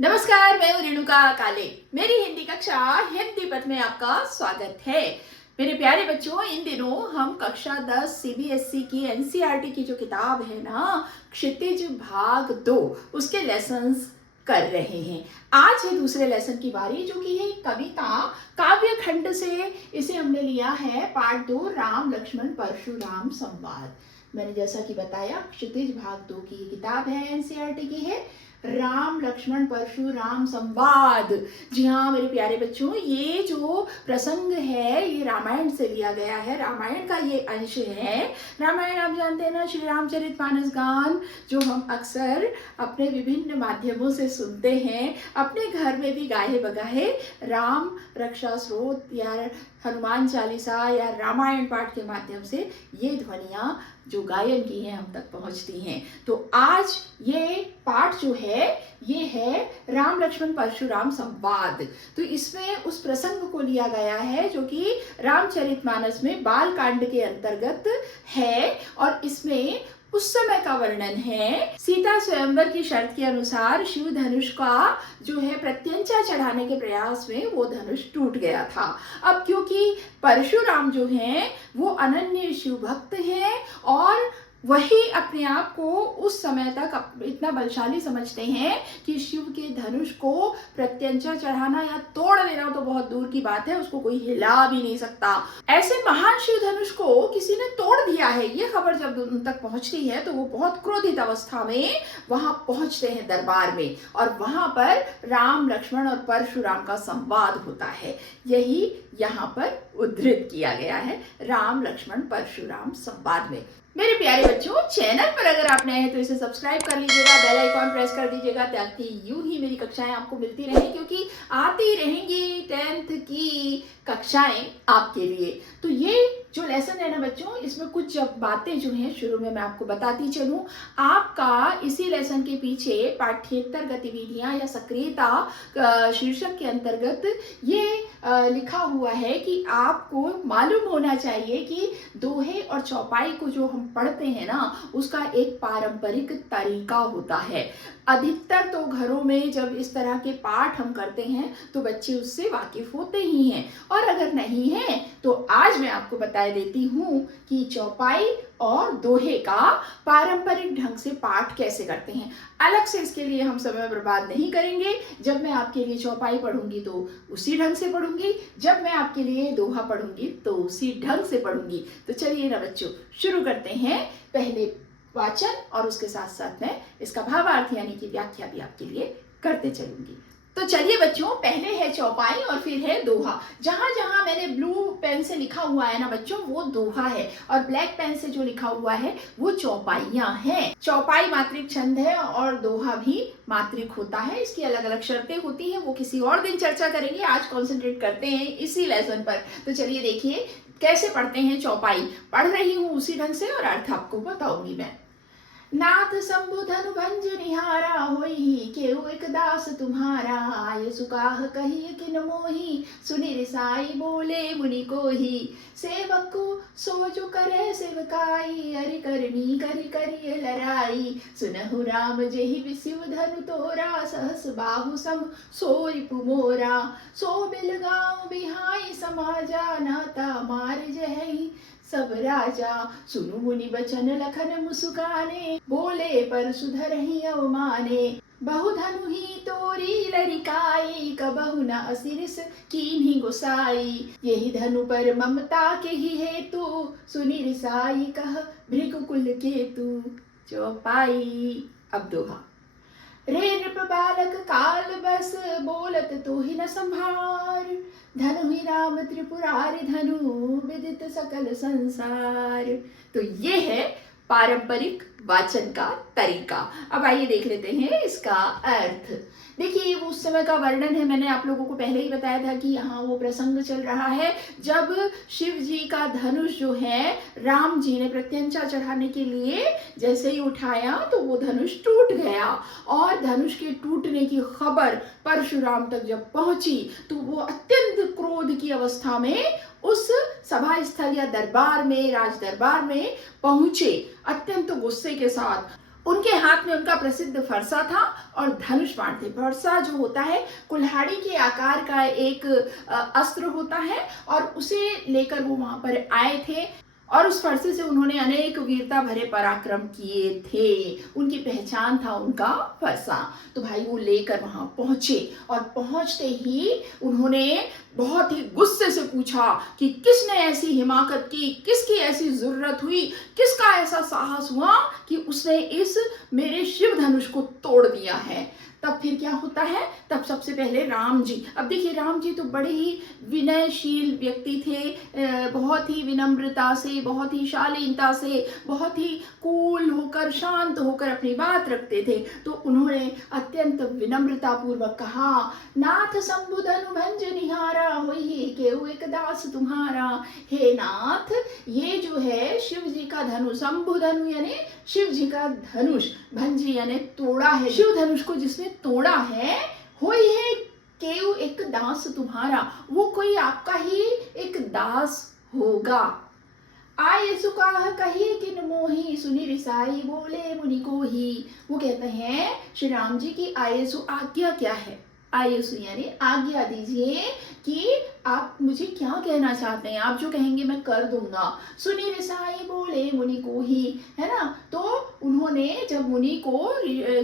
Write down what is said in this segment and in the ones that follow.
नमस्कार, मैं हूँ रेणुका काले। मेरी हिंदी कक्षा हिंदी पथ में आपका स्वागत है। मेरे प्यारे बच्चों, इन दिनों हम कक्षा 10 सीबीएसई की एनसीईआरटी की जो किताब है ना, क्षितिज भाग 2, उसके लेसन्स कर रहे हैं। आज है दूसरे लेसन की बारी, जो कि है कविता काव्य खंड से। इसे हमने लिया है पार्ट 2, राम लक्ष्मण परशुराम संवाद। मैंने जैसा कि बताया, क्षितिज भाग 2 की किताब है, एनसीईआरटी की है, राम लक्ष्मण परशुराम संवाद। जी हाँ मेरे प्यारे बच्चों, ये जो प्रसंग है ये रामायण से लिया गया है, रामायण का ये अंश है। रामायण आप जानते हैं ना, श्री रामचरितमानस गान, जो हम अक्सर अपने विभिन्न माध्यमों से सुनते हैं, अपने घर में भी गाहे बगाहे राम रक्षा स्रोत या हनुमान चालीसा या रामायण पाठ के माध्यम से ये ध्वनियाँ जो गायन की हैं हम तक पहुँचती हैं। तो आज ये पाठ जो है ये है राम लक्ष्मण परशुराम संवाद। तो इसमें उस प्रसंग को लिया गया है जो कि रामचरितमानस में बाल कांड के अंतर्गत है, और इसमें उस समय का वर्णन है। सीता स्वयंवर की शर्त के अनुसार शिव धनुष का जो है प्रत्यंचा चढ़ाने के प्रयास में वो धनुष टूट गया था। अब क्योंकि परशुराम जो हैं वो अनन्य शिव भक्त हैं, और वही अपने आप को उस समय तक इतना बलशाली समझते हैं कि शिव के धनुष को प्रत्यंचा चढ़ाना या तोड़ देना तो बहुत दूर की बात है, उसको कोई हिला भी नहीं सकता। ऐसे महान शिव धनुष को किसी ने तोड़ दिया है, ये खबर जब उन तक पहुंचती है तो वो बहुत क्रोधित अवस्था में वहां पहुंचते हैं दरबार में, और वहां पर राम लक्ष्मण और परशुराम का संवाद होता है। यही यहाँ पर उद्धृत किया गया है राम लक्ष्मण परशुराम संवाद में। मेरे प्यारे बच्चों, चैनल पर अगर आप नए हैं तो इसे सब्सक्राइब कर लीजिएगा, बेल आइकॉन प्रेस कर दीजिएगा, ताकि यूं ही मेरी कक्षाएं आपको मिलती रहें, क्योंकि आती रहेंगी 10th की कक्षाएं आपके लिए। तो ये जो लेसन है ना बच्चों, इसमें कुछ जब बातें जो हैं शुरू में मैं आपको बताती चलूं। आपका इसी लेसन के पीछे पाठ्येतर गतिविधियां या सक्रियता शीर्षक के अंतर्गत ये लिखा हुआ है कि आपको मालूम होना चाहिए कि दोहे और चौपाई को जो हम पढ़ते हैं ना, उसका एक पारंपरिक तरीका होता है। अधिकतर तो घरों में जब इस तरह के पाठ हम करते हैं तो बच्चे उससे वाकिफ होते ही हैं, और अगर नहीं है तो आज मैं आपको बता देती हूँ कि चौपाई और दोहे का पारंपरिक ढंग से पाठ कैसे करते हैं। अलग से इसके लिए हम समय बर्बाद नहीं करेंगे। जब मैं आपके लिए चौपाई पढ़ूंगी तो उसी ढंग से पढ़ूंगी, जब मैं आपके लिए दोहा पढ़ूंगी तो उसी ढंग से पढ़ूंगी। तो चलिए ना बच्चों, शुरू करते हैं। पहले वाचन और उसके साथ साथ मैं इसका भावार्थ यानी कि व्याख्या भी आपके लिए करते चलूंगी। तो चलिए बच्चों, पहले है चौपाई और फिर है दोहा। जहां जहां मैंने ब्लू पेन से लिखा हुआ है ना बच्चों, वो दोहा है, और ब्लैक पेन से जो लिखा हुआ है वो चौपाइयां हैं। चौपाई मात्रिक छंद है और दोहा भी मात्रिक होता है। इसकी अलग अलग शर्तें होती हैं, वो किसी और दिन चर्चा करेंगे। आज कॉन्सेंट्रेट करते हैं इसी लेसन पर। तो चलिए देखिए कैसे पढ़ते हैं चौपाई। पढ़ रही हूँ उसी ढंग से और अर्थ आपको बताऊंगी मैं। नाथ शंभु धनु भंज निहारा होई, केहू एक दास तुम्हारा, आय सुकाह कही किन मोही, सुनि रिसाई बोले मुनि कोही, सेवक को सो जो करे सेवकाई, अरि करनी करि करिय लराई, सुनहु राम जेहि विसिव धनु तोरा, सहस बाहु सम सोई पुमोरा, सो बिलगांव बिहाई समाजा, नाता मार जहि सब राजा, सुनु मुनि बचन लखन मुस्काने, बोले पर सुधरहि अवमाने, बहु धनु ही तोरी लरिकाई, कबहु न असिरिस कीन्ही गोसाई, यही धनु पर ममता के ही हेतु, सुनि रिसाई कह भृगुकुल केतु। चौपाई। अब दोहा। रे नृप बालक काल बस, बोलत तो ही न संभार, धनु ही राम त्रिपुरारि धनु, विदित सकल संसार। तो ये है पारंपरिक वाचन का तरीका। अब आइए देख लेते हैं इसका अर्थ। देखिए वो उस समय का वर्णन है। मैंने आप लोगों को पहले ही बताया था कि यहाँ वो प्रसंग चल रहा है जब शिव जी का धनुष जो है राम जी ने प्रत्यंचा चढ़ाने के लिए जैसे ही उठाया तो वो धनुष टूट गया, और धनुष के टूटने की खबर परशुराम तक जब पहुंची तो वो अत्यंत क्रोध की अवस्था में उस सभा स्थल या दरबार में, राज दरबार में पहुंचे, अत्यंत गुस्से के साथ। उनके हाथ में उनका प्रसिद्ध फरसा था और धनुष बाण थे। फरसा जो होता है कुल्हाड़ी के आकार का एक अस्त्र होता है और उसे लेकर वो वहां पर आए थे और उस फरसे से उन्होंने अनेक वीरता भरे पराक्रम किए थे। उनकी पहचान था उनका फरसा। तो भाई वो लेकर वहां पहुंचे और पहुंचते ही उन्होंने बहुत ही गुस्से से पूछा कि किसने ऐसी हिमाकत की, किसकी ऐसी जरूरत हुई, किसका ऐसा साहस हुआ कि उसने इस मेरे शिव धनुष को तोड़ दिया है। तब फिर क्या होता है, तब सबसे पहले राम जी, अब देखिए राम जी तो बड़े ही विनयशील व्यक्ति थे, बहुत ही विनम्रता से, बहुत ही शालीनता से, बहुत ही कूल होकर, शांत होकर अपनी बात रखते थे। तो उन्होंने अत्यंत विनम्रता पूर्वक कहा, नाथ शंभु धनु भंज निहारा होई केहू एक दास तुम्हारा। हे नाथ, ये जो है शिव जी का धनु, शंभु धनु यानी शिव जी का धनुष, भंजी यानी तोड़ा है, शिव धनुष को जिसने तोड़ा है, होई है केहू एक दास तुम्हारा, वो कोई आपका ही एक दास होगा। आये सुकाह कही किन मोही सुनी रिसाई बोले मुनि को ही। वो कहते हैं श्री राम जी की आयेसु आज्ञा क्या है, आयेसु यानी आज्ञा दीजिए कि आप मुझे क्या कहना चाहते हैं, आप जो कहेंगे मैं कर दूंगा। सुनी रिसाई बोले मुनि को ही, है ना। तो उन्होंने जब मुनि को,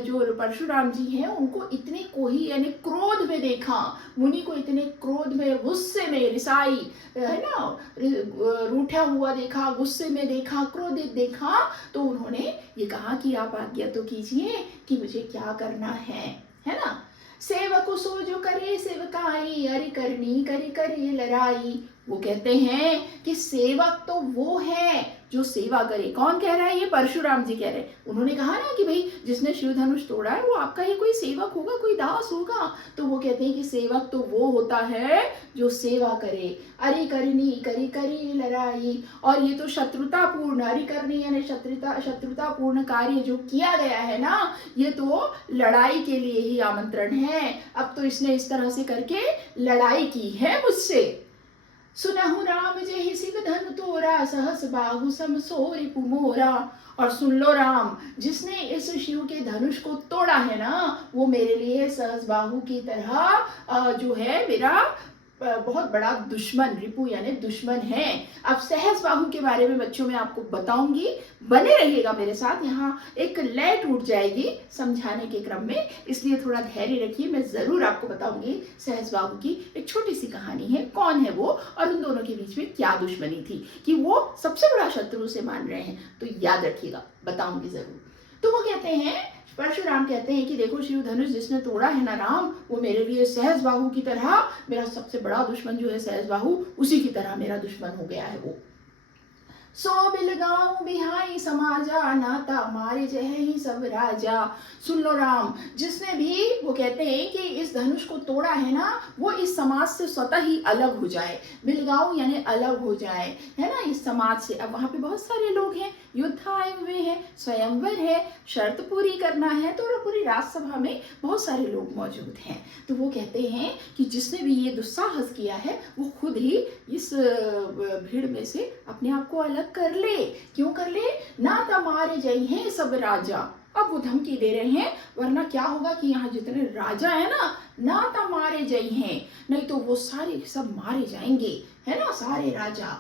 जो परशुराम जी हैं, उनको इतने कोही यानी क्रोध में देखा, मुनि को इतने क्रोध में, गुस्से में, रिसाई है ना, रूठा हुआ देखा, गुस्से में देखा, क्रोधित देखा, तो उन्होंने ये कहा कि आप आज्ञा तो कीजिए कि मुझे क्या करना है ना। सेवक सो जो करे सेवकाई, अरे करनी करे करे लड़ाई। वो कहते हैं कि सेवक तो वो है जो सेवा करे। कौन कह रहा है, ये परशुराम जी कह रहे हैं। उन्होंने कहा ना कि भाई जिसने शिव धनुष तोड़ा है वो आपका ही कोई सेवक होगा, कोई दास होगा। तो वो कहते हैं कि सेवक तो वो होता है जो सेवा करे। अरे करनी करी करी लड़ाई, और ये तो शत्रुतापूर्ण, अरे करनी यानी शत्रुतापूर्ण कार्य जो किया गया है ना, ये तो लड़ाई के लिए ही आमंत्रण है। अब तो इसने इस तरह से करके लड़ाई की है मुझसे। सुनहु राम जेहि शिव धनु तोरा, सहस बाहु सम सो रिपु मोरा। और सुन लो राम, जिसने इस शिव के धनुष को तोड़ा है ना, वो मेरे लिए सहस बाहु की तरह जो है मेरा बहुत बड़ा दुश्मन, रिपु यानी दुश्मन है। अब सहस बाहु के बारे में बच्चों में आपको बताऊंगी, बने रहिएगा मेरे साथ। यहाँ एक लय टूट जाएगी समझाने के क्रम में, इसलिए थोड़ा धैर्य रखिए। मैं जरूर आपको बताऊंगी सहस बाहु की एक छोटी सी कहानी है, कौन है वो और उन दोनों के बीच में क्या दुश्मनी थी कि वो सबसे बड़ा शत्रु से मान रहे हैं। तो याद रखिएगा, बताऊंगी जरूर। तो वो कहते हैं, परशुराम कहते हैं कि देखो शिव धनुष जिसने तोड़ा है ना राम, वो मेरे लिए सहस बाहु की तरह, मेरा सबसे बड़ा दुश्मन जो है सहस बाहु, उसी की तरह मेरा दुश्मन हो गया है वो। सो बिलगाऊं बिहाई समाजा, नाता मारे जय ही सब राजा। सुन लो राम, जिसने भी, वो कहते हैं कि इस धनुष को तोड़ा है ना, वो इस समाज से स्वतः ही अलग हो जाए। बिलगाऊं यानी अलग हो जाए, है ना, इस समाज से। अब वहां पे बहुत सारे लोग हैं, युद्ध आए हुए हैं, स्वयंवर है, शर्त पूरी करना है, तो पूरी राजसभा में बहुत सारे लोग मौजूद हैं। तो वो कहते हैं कि जिसने भी ये दुस्साहस किया है, वो खुद ही इस भीड़ में से अपने आप को अलग कर ले। क्यों कर ले, ना तमारे जय हैं सब राजा। अब वो धमकी दे रहे हैं, वरना क्या होगा कि यहाँ जितने राजा है ना तमारे जय हैं, नहीं तो वो सारे सब मारे जाएंगे, है ना, सारे राजा।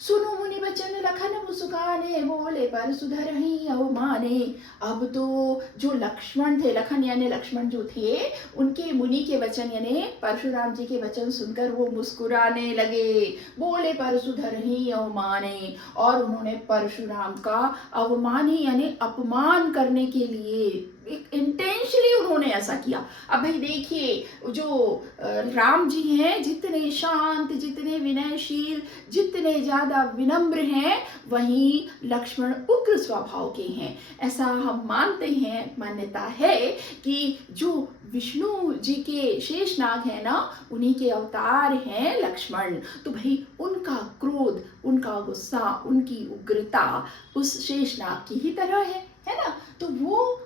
सुनो मुनि बचन लखन मुस्काने, बोले पर सुधरहि अवमाने। अब तो जो लक्ष्मण थे, लखन यानी लक्ष्मण जो थे, उनके मुनि के वचन यानी परशुराम जी के वचन सुनकर वो मुस्कुराने लगे। बोले पर सुधरहि अवमाने, और उन्होंने परशुराम का अवमान ही यानी अपमान करने के लिए एक इंटेंशनली उन्होंने ऐसा किया। अब भाई देखिए, जो राम जी हैं, जितने शांत, जितने विनयशील, जितने ज्यादा विनम्र हैं, वहीं लक्ष्मण उग्र स्वभाव के हैं। ऐसा हम मानते हैं, मान्यता है कि जो विष्णु जी के शेषनाग है ना, उन्हीं के अवतार हैं लक्ष्मण। तो भाई उनका क्रोध, उनका गुस्सा, उनकी उग्रता उस शेषनाग की ही तरह है ना। तो वो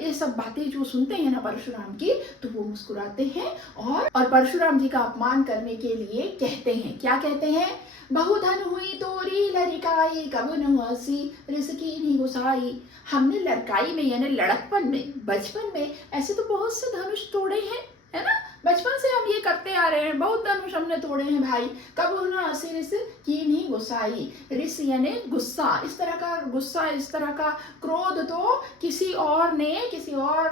ये सब बातें जो सुनते हैं ना परशुराम की, तो वो मुस्कुराते हैं और परशुराम जी का अपमान करने के लिए कहते हैं, क्या कहते हैं, बहुधन हुई तोरी लड़काई कब न हसी रिसकी नहीं गुसाई। हमने लड़काई में यानी लड़कपन में, बचपन में ऐसे तो बहुत से धनुष तोड़े हैं, है ना, बचपन से हम ये करते आ रहे हैं, बहुत धनुष हमने तोड़े हैं भाई। कब ना हसी रिस की नहीं गुसाई, रिस यानी गुस्सा, इस तरह का गुस्सा, इस तरह का क्रोध तो किसी और ने, किसी और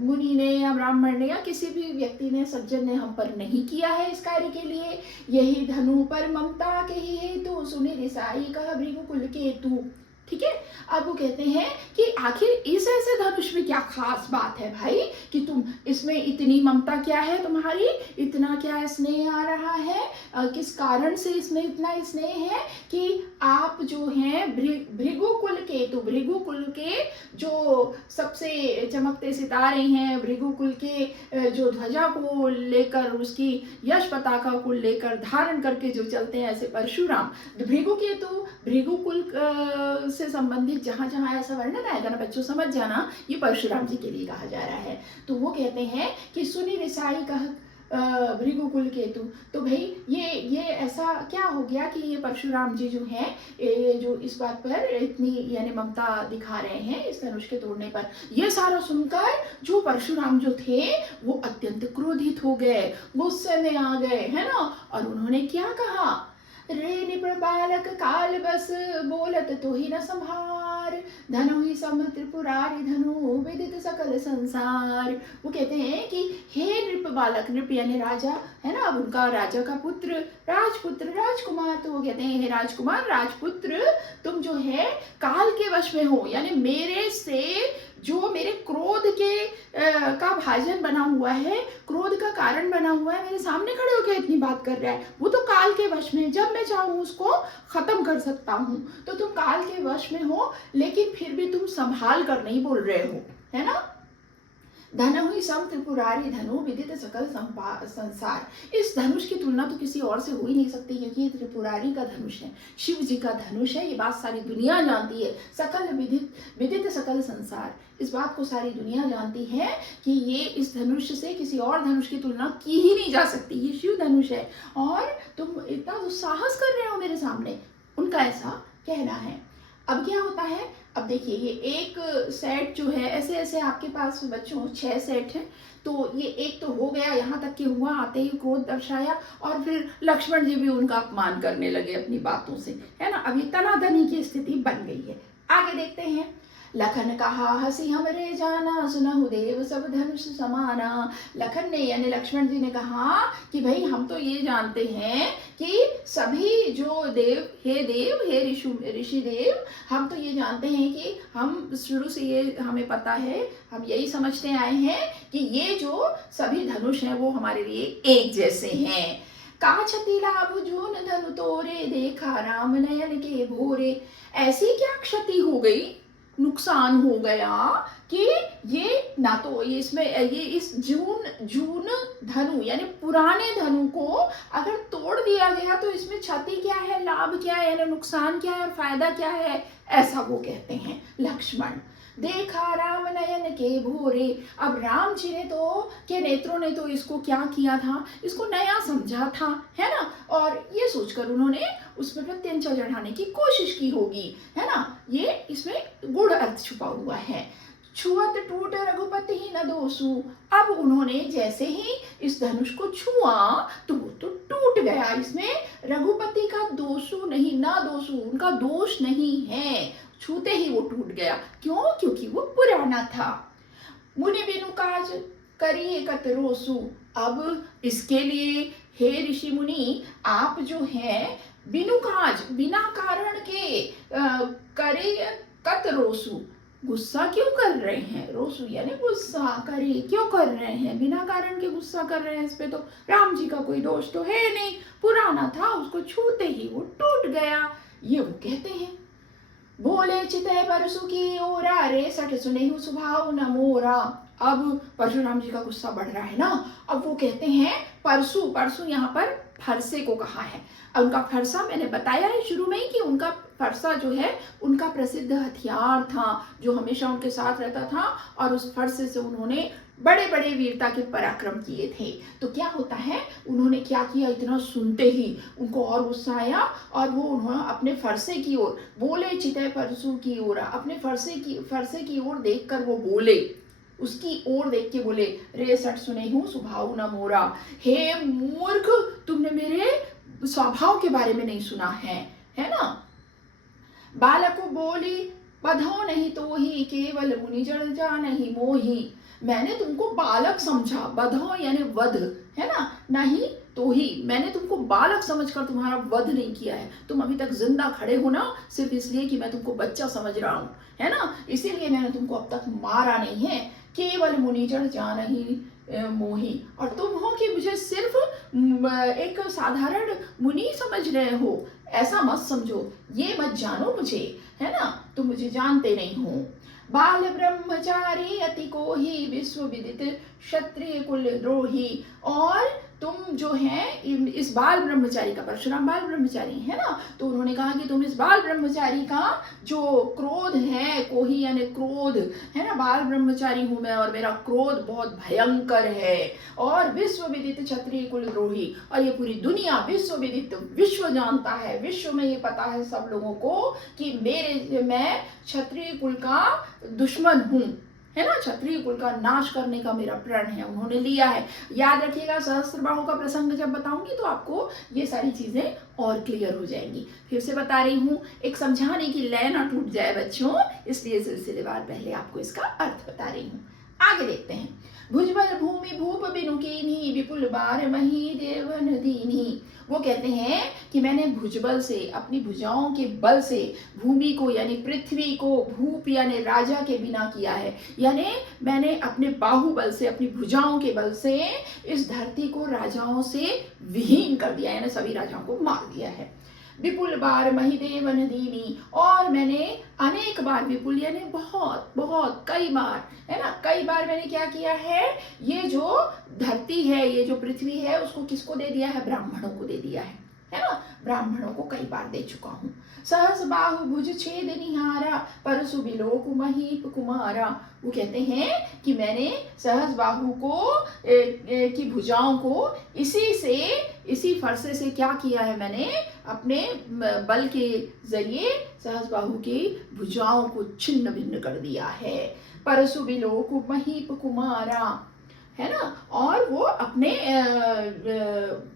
मुनि ने या ब्राह्मण ने या किसी भी व्यक्ति ने, सज्जन ने हम पर नहीं किया है इस कार्य के लिए। यही धनु पर ममता के ही हेतु सुनि रिसाई कह भृगुकुल केतु। ठीक है, अब वो कहते हैं कि आखिर इस ऐसे धनुष में क्या खास बात है भाई, कि तुम इसमें इतनी ममता क्या है तुम्हारी, इतना क्या स्नेह आ रहा है, किस कारण से इसमें इतना स्नेह है कि आप जो हैं भृगुकुल केतु, भृगुकुल के जो सबसे चमकते सितारे हैं, भृगुकुल के जो ध्वजा को लेकर, उसकी यश पताका को लेकर धारण करके जो चलते हैं ऐसे परशुराम, भृगु केतु, भृगुकुल से संबंधित जहां जहां ऐसा वर्णन आएगा ना बच्चों, समझ जाना ये परशुराम जी के लिए कहा जा रहा है। तो वो कहते हैं कि सुनि रिसाई कह भृगुकुल केतु। तो भाई ये ऐसा क्या हो गया कि ये परशुराम जी जो हैं, ये जो इस बात पर इतनी यानी ममता दिखा रहे हैं इस धनुष के तोड़ने पर। ये सारा सुनकर जो परशुराम जो थे वो अत्यंत क्रोधित हो गए, गुस्से में आ गए, है ना, और उन्होंने क्या कहा, रे निपुण बालक काल बस बोलत तो ही न संभार, धनु ही सम त्रिपुरारी धनु विदित सकल संसार। वो कहते हैं कि हे नृप बालक, नृप यानी राजा, है ना, अब उनका राजा का पुत्र, राजपुत्र, राजकुमार, तो वो कहते हैं हे राजकुमार, राजपुत्र, तुम जो है काल के वश में हो, यानी मेरे से जो मेरे क्रोध के का भाजन बना हुआ है, क्रोध का कारण बना हुआ है, मेरे सामने खड़े होकर इतनी बात कर रहा है, वो तो काल के वश में, जब मैं चाहूँ उसको खत्म कर सकता हूँ। तो तुम काल के वश में हो, लेकिन फिर भी तुम संभाल कर नहीं बोल रहे हो, है ना। धनु ही सम त्रिपुरारी धनु विदित सकल संसार। इस धनुष की तुलना तो किसी और से हो ही नहीं सकती, क्योंकि ये त्रिपुरारी का धनुष है, शिव जी का धनुष है, ये बात सारी दुनिया जानती है। सकल विदित सकल संसार, इस बात को सारी दुनिया जानती है कि ये इस धनुष से किसी और धनुष की तुलना की ही नहीं जा सकती, ये शिव धनुष है, और तुम इतना दुस्साहस कर रहे हो मेरे सामने, उनका ऐसा कहना है। अब क्या होता है, अब देखिए ये एक सेट जो है, ऐसे ऐसे आपके पास बच्चों 6 सेट हैं, तो ये एक तो हो गया, यहाँ तक कि हुआ, आते ही क्रोध दर्शाया, और फिर लक्ष्मण जी भी उनका अपमान करने लगे अपनी बातों से, है ना। अब ये तनातनी की स्थिति बन गई है। आगे देखते हैं, लखन कहा हसी हमरे जाना सुनहु देव सब धनुष समाना। लखन ने यानी लक्ष्मण जी ने कहा कि भाई हम तो ये जानते हैं कि सभी जो देव हे ऋषि देव, हम तो ये जानते हैं कि हम शुरू से ये हमें पता है, हम यही समझते आए हैं कि ये जो सभी धनुष हैं वो हमारे लिए एक जैसे हैं। का क्षति लाभ जून धनु तोरे देखा राम नयन के भोरे। ऐसी क्या क्षति हो गई, नुकसान हो गया कि ये ना तो ये इसमें ये इस जून धनु यानी पुराने धनु को अगर तोड़ दिया गया तो इसमें क्षति क्या है, लाभ क्या है, यानी नुकसान क्या है और फायदा क्या है, ऐसा वो कहते हैं लक्ष्मण। देखा राम नयन के भोरे, अब राम जी ने तो के नेत्रों ने तो इसको क्या किया था, इसको नया समझा था, है ना, और ये सोचकर उन्होंने उसमें प्रत्यंचा चढ़ाने की कोशिश की होगी, है ना। ये इसमें गूढ़ अर्थ छुपा हुआ है। छुअत टूट रघुपति ही न दोषु। अब उन्होंने जैसे ही इस धनुष को छुआ तो वो तो टूट गया, इसमें रघुपति का दोषु नहीं, ना दोषु, उनका दोष नहीं है, छूते ही वो टूट गया। क्यों? क्योंकि वो पुराना था। मुनि बिनु काज करिए कतरोसु। अब इसके लिए हे ऋषि मुनि, आप जो हैं बिनु काज, बिना कारण के करे कतरोसु, गुस्सा क्यों कर रहे हैं, रोसु यानी गुस्सा, करे क्यों कर रहे हैं, बिना कारण के गुस्सा कर रहे हैं। इस पे तो राम जी का कोई दोष तो है नहीं, पुराना था, उसको छूते ही वो टूट गया, ये वो कहते हैं। बोले चिते परसु की ओरा रे सठ सुने सुभाव न मोरा। अब परशुराम जी का गुस्सा बढ़ रहा है ना, अब वो कहते हैं परसु, परसु यहाँ पर फरसे को कहा है। उनका फरसा मैंने बताया है शुरू में ही कि उनका फरसा जो है उनका प्रसिद्ध हथियार था जो हमेशा उनके साथ रहता था, और उस फरसे से उन्होंने बड़े बड़े वीरता के पराक्रम किए थे। तो क्या होता है, उन्होंने क्या किया, इतना सुनते ही उनको और गुस्सा आया और वो उन्होंने अपने फरसे की ओर बोले, चिते परसू की ओर, अपने फरसे की ओर देखकर वो बोले, उसकी ओर देख के बोले, रे सट सुने हूँ स्वभाव न मोरा, हे मूर्ख तुमने मेरे स्वभाव के बारे में नहीं सुना है ना। बालक बोली, बधो नहीं तो ही केवल मुनि जड़ जा नहीं मोही। मैंने तुमको बालक समझा, बधो यानी वध, है ना, नहीं तो ही मैंने तुमको बालक समझकर तुम्हारा वध नहीं किया है। तुम अभी तक जिंदा खड़े हो ना सिर्फ इसलिए कि मैं तुमको बच्चा समझ रहा हूँ, है ना, इसीलिए मैंने तुमको अब तक मारा नहीं है। केवल मुनिजड़ जान ही मोही, और तुम हो कि मुझे सिर्फ एक साधारण मुनि समझ रहे हो, ऐसा मत समझो, ये मत जानो मुझे, है ना, तुम मुझे जानते नहीं हो। बाल ब्रह्मचारी अति को ही विश्व विदित क्षत्रिय कुल द्रोही, और तुम जो है इस बाल ब्रह्मचारी का, परशुराम बाल ब्रह्मचारी है ना, तो उन्होंने कहा कि तुम इस बाल ब्रह्मचारी का जो क्रोध है, कोही यानी क्रोध, है ना, बाल ब्रह्मचारी हूं मैं और मेरा क्रोध बहुत भयंकर है, और विश्व विदित क्षत्रिय कुल द्रोही, और ये पूरी दुनिया विश्व विदित, विश्व जानता है, विश्व में ये पता है सब लोगों को कि मैं क्षत्रिय कुल का दुश्मन हूं, है ना, क्षत्रिय कुल का नाश करने का मेरा प्रण है, उन्होंने लिया है। याद रखिएगा, सहस्त्रबाहु का प्रसंग जब बताऊंगी तो आपको ये सारी चीजें और क्लियर हो जाएंगी। फिर से बता रही हूँ, एक समझाने की लय ना टूट जाए बच्चों, इसलिए सिलसिलेवार पहले आपको इसका अर्थ बता रही हूँ। आगे देखते हैं। भुजबल भूमि भूप बिनु कीन्ही, विपुल बार मही देवन दीन्ही। वो कहते हैं कि मैंने भुजबल से, अपनी भुजाओं के बल से भूमि को यानी पृथ्वी को, भूप यानी राजा के बिना किया है, यानी मैंने अपने बाहुबल से, अपनी भुजाओं के बल से इस धरती को राजाओं से विहीन कर दिया, यानी सभी राजाओं को मार दिया है। विपुल बार महिदेवन दीनी, और मैंने अनेक बार, विपुल यानी बहुत बहुत, कई बार, है ना, कई बार मैंने क्या किया है, ये जो धरती है, ये जो पृथ्वी है, उसको किसको दे दिया है, ब्राह्मणों को दे दिया है ना, ब्राह्मणों को कई बार दे चुका हूँ। सहस बाहु भुज छेद निहारा, परसु बिलोक महीप कुमारा। वो कहते हैं कि मैंने सहस बाहु को की भुजाओं को इसी फरसे से क्या किया है, मैंने अपने बल के जरिए सहस बाहु की भुजाओं को छिन्न भिन्न कर दिया है। परसु बिलोक महीप कुमारा, है ना, और वो अपने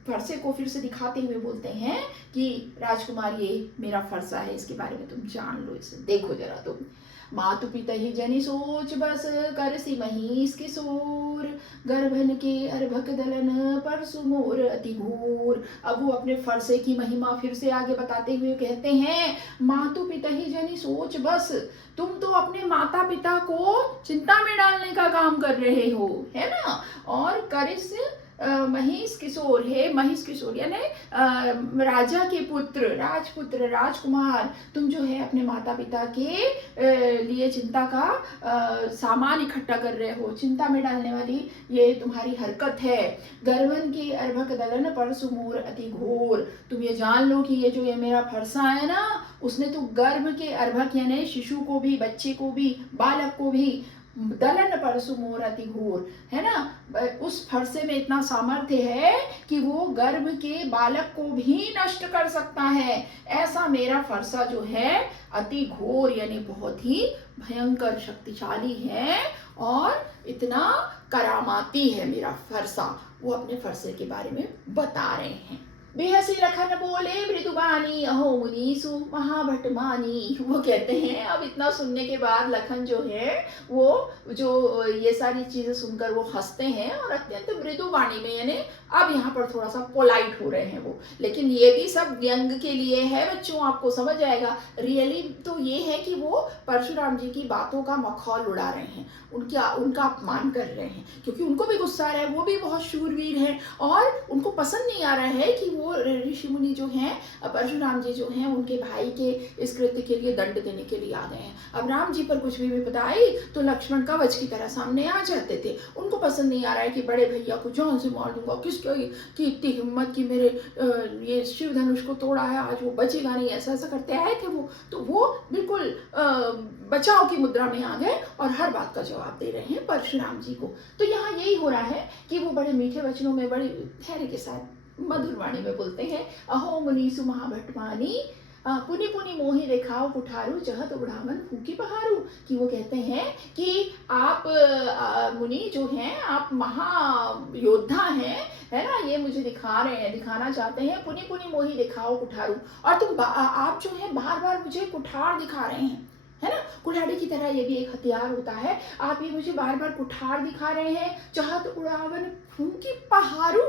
फरसे को फिर से दिखाते हुए बोलते हैं कि राजकुमार ये मेरा फरसा है, इसके बारे में तुम जान लो, इसे देखो जरा तुम। मातु पिता ही जनि सोच बस, कर सी महीस किशोर, गर्भन के अर्भक दलन परसु मोर अति घोर। अब वो अपने फरसे की महिमा फिर से आगे बताते हुए कहते हैं, मातु पिता ही जनि सोच बस, तुम तो अपने माता पिता को चिंता में डालने का काम कर रहे हो, है ना, और करिस महिष किशोर, हे महिष किशोर यानी राजा के पुत्र, राजपुत्र, राजकुमार, तुम जो है अपने माता पिता के लिए चिंता का सामान इकट्ठा कर रहे हो, चिंता में डालने वाली ये तुम्हारी हरकत है। गर्भन की अर्भक दलन परसु मोर अति घोर, तुम ये जान लो कि ये जो ये मेरा फरसा है ना, उसने तो गर्भ के अर्भक यानी शिशु को भी, बच्चे को भी, बालक को भी, दलन परसु मोर अति घोर, है ना, उस फरसे में इतना सामर्थ्य है कि वो गर्भ के बालक को भी नष्ट कर सकता है। ऐसा मेरा फरसा जो है अति घोर यानी बहुत ही भयंकर शक्तिशाली है और इतना करामाती है मेरा फरसा। वो अपने फरसे के बारे में बता रहे हैं। बेहसी लखन बोले मृदुबानी, अहो मुनीसु महाभट मानी। वो कहते हैं अब इतना सुनने के बाद लखन जो है वो जो ये सारी चीजें सुनकर वो हंसते हैं और अत्यंत मृदु वाणी में, यानी अब यहाँ पर थोड़ा सा पोलाइट हो रहे हैं वो, लेकिन ये भी सब व्यंग के लिए है बच्चों, आपको समझ आएगा। रियली तो ये है कि वो परशुराम जी की बातों का मखौल उड़ा रहे हैं, उनका अपमान कर रहे हैं, क्योंकि उनको भी गुस्सा आ रहा है, वो भी बहुत शूरवीर है और उनको पसंद नहीं आ रहा है कि वो ऋषि मुनि जो हैं, परशुराम जी जो हैं, उनके भाई के इस कृत्य के लिए दंड देने के लिए आ गए हैं। अब राम जी पर कुछ भी विपदा आई तो लक्ष्मण कवच की तरह सामने आ जाते थे। उनको पसंद नहीं आ रहा है कि बड़े भैया को जान से मार दूंगा, किसकी की इतनी हिम्मत की मेरे ये शिव धनुष को तोड़ा है, आज वो बचेगा नहीं, ऐसा ऐसा करते आए थे वो। तो वो बिल्कुल बचाव की मुद्रा में आ गए और हर बात का जवाब दे रहे हैं परशुराम जी को। तो यहाँ यही हो रहा है कि वो बड़े मीठे वचनों में, बड़े धैर्य के साथ मधुर वाणी में बोलते हैं। अहो मुनीसु महाभटमानी पुनि पुनि मोहि रेखाओ कुठारू जहत उड़ावन फूकी पहारू। कि वो कहते हैं कि आप मुनि जो हैं, आप महायोद्धा हैं, है ना, ये मुझे दिखाना चाहते हैं। पुनि पुनि मोहि दिखाओ कुठारू, और तुम आप जो है बार बार मुझे कुठार दिखा रहे हैं, है ना, कुल्हाड़ी की तरह ये भी एक हथियार होता है। आप ये मुझे बार बार कुठार दिखा रहे हैं। चाहत उड़ावन फूकी पहारू,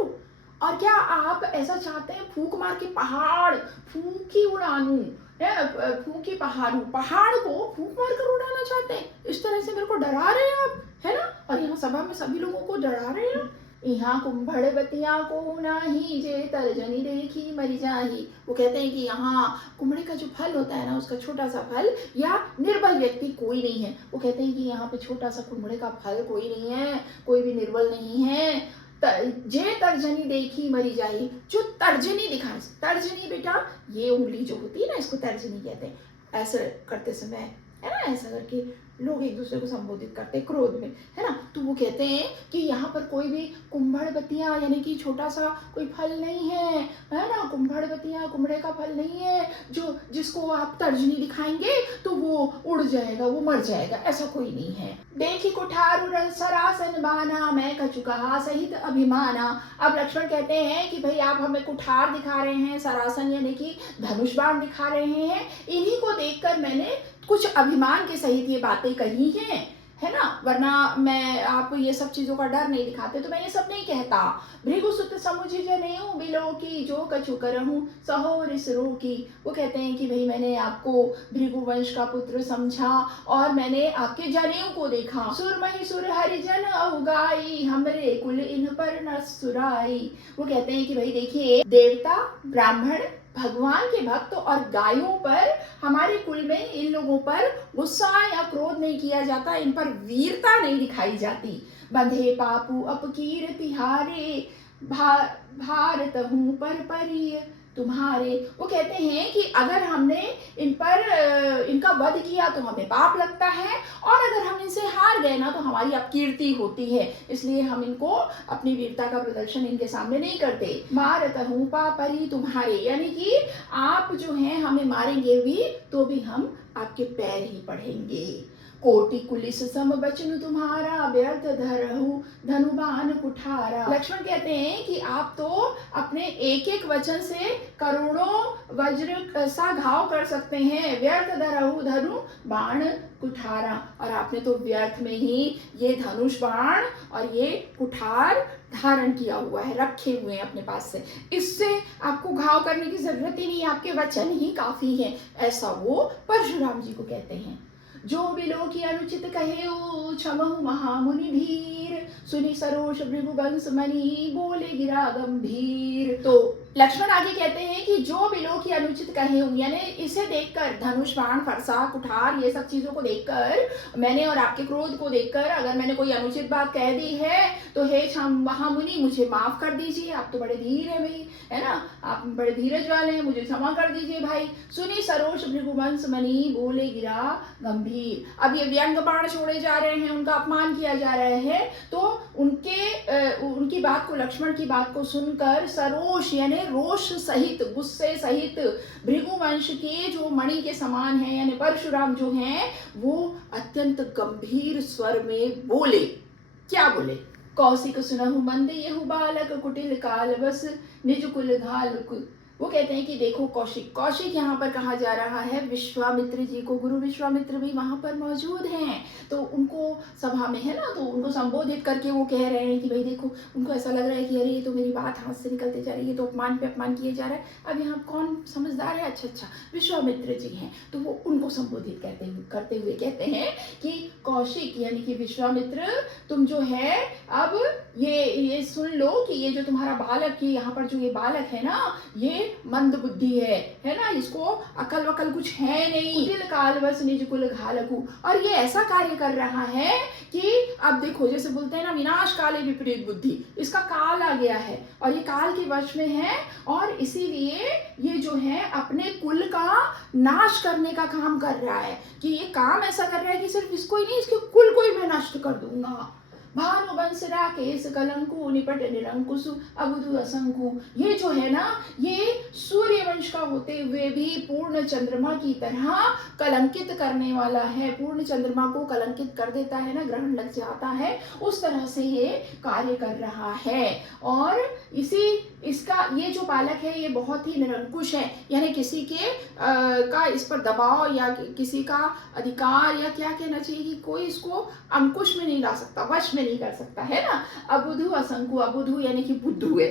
और क्या आप ऐसा चाहते हैं फूंक मार के पहाड़ फूंकी उड़ानू, फूंकी पहाड़ू, पहाड़ को फूंक मार कर उड़ाना चाहते हैं? इस तरह से मेरे को डरा रहे हैं आप, है ना, और यहाँ सभा में सभी लोगों को डरा रहे हैं। यहाँ कुंभड़ बतिया को नाही जे तर्जनी देखी मरी जाही। वो कहते हैं कि यहाँ कुम्हड़े का जो फल होता है ना, उसका छोटा सा फल, या निर्बल व्यक्ति कोई नहीं है। वो कहते हैं कि यहाँ पे छोटा सा कुम्हड़े का फल कोई नहीं है, कोई भी निर्बल नहीं है। जे तर्जनी देखी मरी जाही, जो तर्जनी दिखाए, तर्जनी बेटा ये उंगली जो होती है ना, इसको तर्जनी कहते हैं। ऐसे करते समय, है ना, ऐसा करके लोग एक दूसरे को संबोधित करते हैं क्रोध में, है ना। तो वो कहते हैं कि यहाँ पर कोई भी कुंभड़ बतिया यानी कि छोटा सा कोई फल नहीं है ना, कुंभड़ बतिया कुम्हड़े का फल नहीं है जो जिसको आप तर्जनी दिखाएंगे तो वो उड़ जाएगा, वो मर जाएगा, ऐसा कोई नहीं है। देखी कुठार सरासन बाना, मैं कचुकहा सहित अभिमाना। अब लक्ष्मण कहते हैं कि भाई आप हमें कुठार दिखा रहे हैं, सरासन यानी कि धनुष बाण दिखा रहे हैं, इन्हीं को देखकर मैंने कुछ अभिमान के सहित ये बातें कही हैं, है ना, वरना मैं आप ये सब चीजों का डर नहीं दिखाते तो मैं ये सब नहीं कहता। भृगुसुत समुझ जनेऊ बिलो की, जो कछु करहूं सहो रिसरू की। वो कहते हैं कि भाई मैंने आपको भृगुवंश का पुत्र समझा और मैंने आपके जनेऊ को देखा। सुरमहि सुर हरिजन अवगाई, हमरे कुल इन पर न सुराई। वो कहते हैं कि भाई देखिए, देवता, ब्राह्मण, भगवान के भक्त और गायों पर, हमारे कुल में इन लोगों पर गुस्सा या क्रोध नहीं किया जाता, इन पर वीरता नहीं दिखाई जाती। बंधे पापू अपकीर्ति हारे, भारत हूँ पर परिय तुम्हारे। वो कहते हैं कि अगर हमने इन पर इनका वध किया तो हमें पाप लगता है, और अगर हम इनसे हार गए ना तो हमारी अपकीर्ति होती है, इसलिए हम इनको अपनी वीरता का प्रदर्शन इनके सामने नहीं करते। मारत हूँ पापरी तुम्हारे, यानी कि आप जो हैं हमें मारेंगे भी तो भी हम आपके पैर ही पढ़ेंगे। कोटि कुलिस सम बचन तुम्हारा, व्यर्थ धरहु धनुबान कुठारा। लक्ष्मण कहते हैं कि आप तो अपने एक एक वचन से करोड़ों वज्र सा घाव कर सकते हैं। व्यर्थ धरहु धनु बाण कुठारा, और आपने तो व्यर्थ में ही ये धनुष बाण और ये कुठार धारण किया हुआ है, रखे हुए हैं अपने पास से, इससे आपको घाव करने की जरूरत ही नहीं, आपके वचन ही काफी हैं। ऐसा वो परशुराम जी को कहते हैं। जो बिलो की अनुचित कहे क्षमहु महामुनि धीर, सुनि सरोष भृगुवंश मणि बोले गिरा गंभीर। तो लक्ष्मण आगे कहते हैं कि जो बिलो की अनुचित कहे, यानी इसे देखकर, धनुष बाण फरसा कुठार ये सब चीजों को देखकर, मैंने और आपके क्रोध को देखकर अगर मैंने कोई अनुचित बात कह दी है तो हे महामुनि मुझे माफ कर दीजिए, आप तो बड़े धीर है भाई, है ना, आप बड़े धीरज वाले हैं, मुझे क्षमा कर दीजिए भाई। सुनी सरोष भृगुवंश मणि बोले गिरा गंभीर। अब ये व्यंग बाण छोड़े जा रहे हैं, उनका अपमान किया जा रहा है, तो उनकी बात को, लक्ष्मण की बात को सुनकर सरोष यानी रोष सहित, गुस्से सहित, भृगुवंश के जो मणि के समान है यानी परशुराम जो हैं, वो अत्यंत गंभीर स्वर में बोले। क्या बोले? कौशिक सुनहु मंद येहु बालक, कुटिल काल बस निज कुल घालुक। वो कहते हैं कि देखो कौशिक, कौशिक यहाँ पर कहा जा रहा है विश्वामित्र जी को, गुरु विश्वामित्र भी वहां पर मौजूद हैं, तो उनको सभा में, है ना, तो उनको संबोधित करके वो कह रहे हैं कि भाई देखो, उनको ऐसा लग रहा है कि अरे ये तो मेरी बात हाथ से निकलते जा रही है, तो अपमान पे अपमान किए जा रहा है। अब यहाँ कौन समझदार है? अच्छा, विश्वामित्र जी हैं, तो वो उनको संबोधित करते हुए कहते हैं कि कौशिक यानी कि विश्वामित्र, तुम जो है अब ये सुन लो कि ये जो तुम्हारा बालक, ये यहाँ पर जो ये बालक है ना, ये मंद बुद्धि है ना, इसको अकल वकल कुछ है नहीं। कुटिल कालवश निज कुल घालकू, और ये ऐसा कार्य कर रहा है कि अब देखो, जैसे बोलते हैं ना, विनाश काले विपरीत बुद्धि, इसका काल आ गया है और ये काल के वश में है, और इसीलिए ये जो है अपने कुल का नाश करने का काम कर रहा है, कि ये काम ऐसा कर रहा है कि सिर्फ इसको ही नहीं, इसके कुल को ही मैं नष्ट कर दूंगा। भानु बंस राकेश कलंकु निपट निरंकुश अबुधु असंकु, ये जो है ना, ये सूर्य वंश का होते हुए भी पूर्ण चंद्रमा की तरह कलंकित करने वाला है। पूर्ण चंद्रमा को कलंकित कर देता है ना, ग्रहण लग जाता है, उस तरह से ये कार्य कर रहा है। और इसका ये जो बालक है ये बहुत ही निरंकुश है, यानी किसी के का इस पर दबाव या किसी का अधिकार, या क्या कहना चाहिए कि कोई इसको अंकुश में नहीं ला सकता, वश में नहीं कर सकता, है ना। अबुधु असंकु, अबुधु यानी कि बुद्धू है,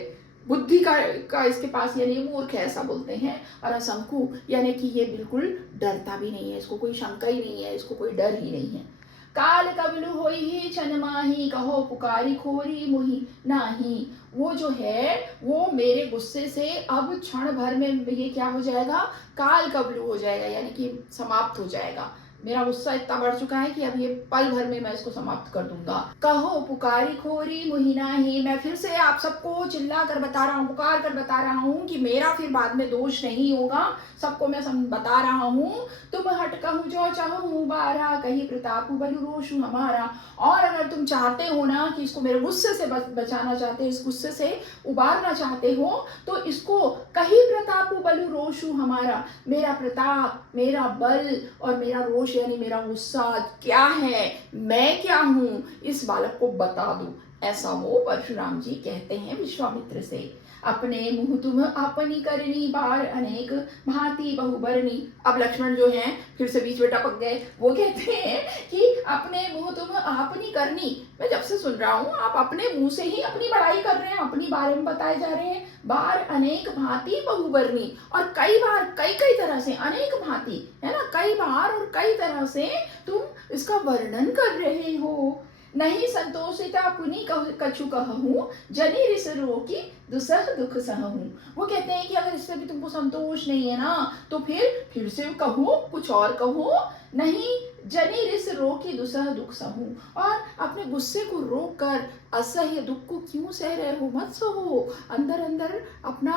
बुद्धि का इसके पास, यानी मूर्ख है ऐसा बोलते हैं। और असंकु यानी कि ये बिल्कुल डरता भी नहीं है, इसको कोई शंका ही नहीं है, इसको कोई डर ही नहीं है। काल कबलु होई ही छन माही, कहो पुकारी खोरी मुही नाही, वो जो है वो मेरे गुस्से से अब क्षण भर में ये क्या हो जाएगा, काल कबलु हो जाएगा, यानी कि समाप्त हो जाएगा। मेरा गुस्सा इतना बढ़ चुका है कि अब ये पल भर में मैं इसको समाप्त कर दूंगा। कहो पुकारी खोरी मुहिना ही, मैं फिर से आप सबको चिल्ला कर बता रहा हूँ, पुकार कर बता रहा हूँ कि मेरा फिर बाद में दोष नहीं होगा, सबको मैं बता रहा हूँ। तुम हट कहूँ जो चाहूँ बारा, कही प्रताप बलु रोषु हमारा, और अगर तुम चाहते हो ना कि इसको मेरे गुस्से से बचाना चाहते हो, इस गुस्से से उबारना चाहते हो, तो इसको कही प्रताप बलु रोषु हमारा, मेरा प्रताप, मेरा बल और मेरा रोष यानी मेरा गुस्सा क्या है, मैं क्या हूं, इस बालक को बता दो, ऐसा वो परशुराम जी कहते हैं विश्वामित्र से। अपने मुँह तुम अपनी करनी बार अनेक भांति बहुबरनी, अब लक्ष्मण जो हैं फिर से बीच में टपक गए, वो कहते हैं कि अपने मुँह तुम अपनी करनी, मैं जब से सुन रहा हूँ आप अपने मुंह से ही अपनी बड़ाई कर रहे हैं, अपनी बारे में बताए जा रहे हैं। बार अनेक भांति बहुबरनी, और कई बार कई कई तरह से, अनेक भांति है ना, कई बार और कई तरह से तुम इसका वर्णन कर रहे हो। नहीं संतोषिता पुनि कछु कहूँ, जनी रिस रोकी दुसह दुख सहूँ, वो कहते हैं कि अगर इससे भी तुमको संतोष नहीं है ना, तो फिर से कहो, कुछ और कहो। नहीं जनी रिस रोकी दुसह दुख सहूँ, और अपने गुस्से को रोक कर असह्य दुख को क्यों सह रहे हो, मत सहो, अंदर अंदर अपना